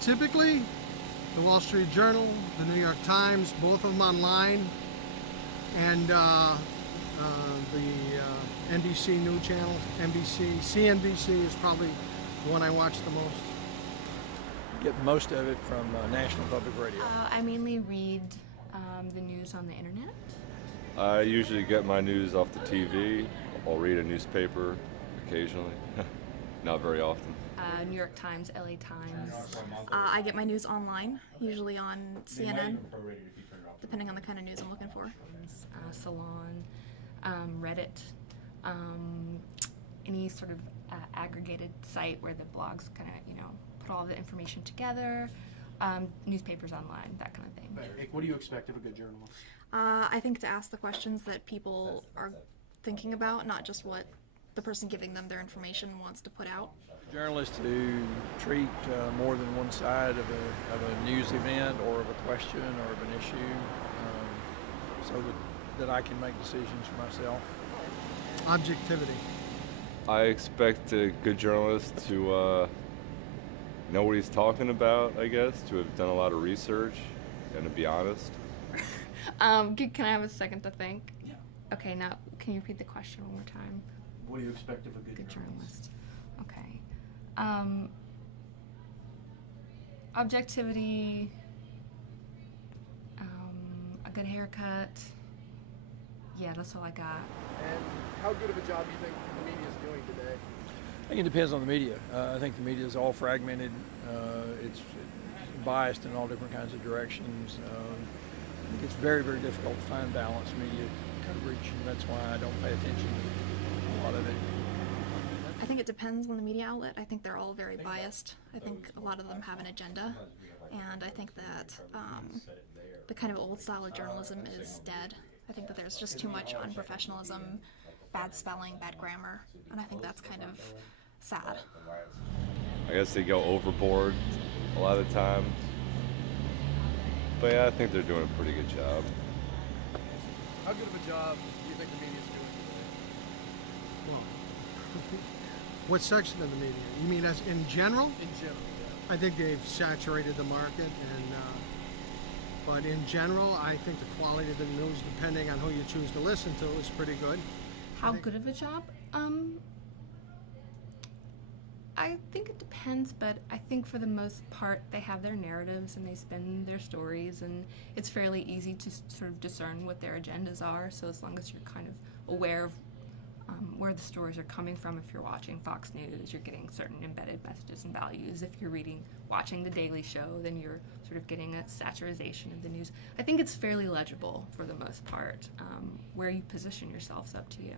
Typically, the Wall Street Journal, the New York Times, both of them online, and the NBC News Channel, NBC, CNBC is probably the one I watch the most. Get most of it from National Public Radio. I mainly read the news on the internet. I usually get my news off the TV. I'll read a newspaper occasionally, not very often. New York Times, LA Times. I get my news online, usually on CNN, depending on the kind of news I'm looking for. Salon, Reddit, any sort of aggregated site where the blogs kind of, put all the information together, newspapers online, that kind of thing. What do you expect of a good journalist? I think to ask the questions that people are thinking about, not just what the person giving them their information wants to put out. Journalists who treat more than one side of a news event or of a question or of an issue, so that I can make decisions for myself. Objectivity. I expect a good journalist to know what he's talking about, I guess, to have done a lot of research and to be honest. Can I have a second to think? Yeah. Okay, now can you repeat the question one more time? What do you expect of a good Journalist. Okay. Objectivity, a good haircut. Yeah, that's all I got. And how good of a job do you think the media is doing today? I think it depends on the media. I think the media is all fragmented. It's biased in all different kinds of directions. I think it's very, very difficult to find balanced media coverage, and that's why I don't pay attention to a lot of it. I think it depends on the media outlet. I think they're all very biased. I think a lot of them have an agenda, and I think that the kind of old style of journalism is dead. I think that there's just too much unprofessionalism, bad spelling, bad grammar, and I think that's kind of sad. I guess they go overboard a lot of the time. But yeah, I think they're doing a pretty good job. How good of a job do you think the media is doing today? Well, what section of the media? You mean as in general? In general, yeah. I think they've saturated the market, and but in general, I think the quality of the news, depending on who you choose to listen to, is pretty good. How good of a job? I think it depends, but I think for the most part they have their narratives and they spin their stories, and it's fairly easy to sort of discern what their agendas are. So as long as you're kind of aware of where the stories are coming from, if you're watching Fox News, you're getting certain embedded messages and values. If you're watching The Daily Show, then you're sort of getting a satirization of the news. I think it's fairly legible for the most part. Where you position yourself's up to you.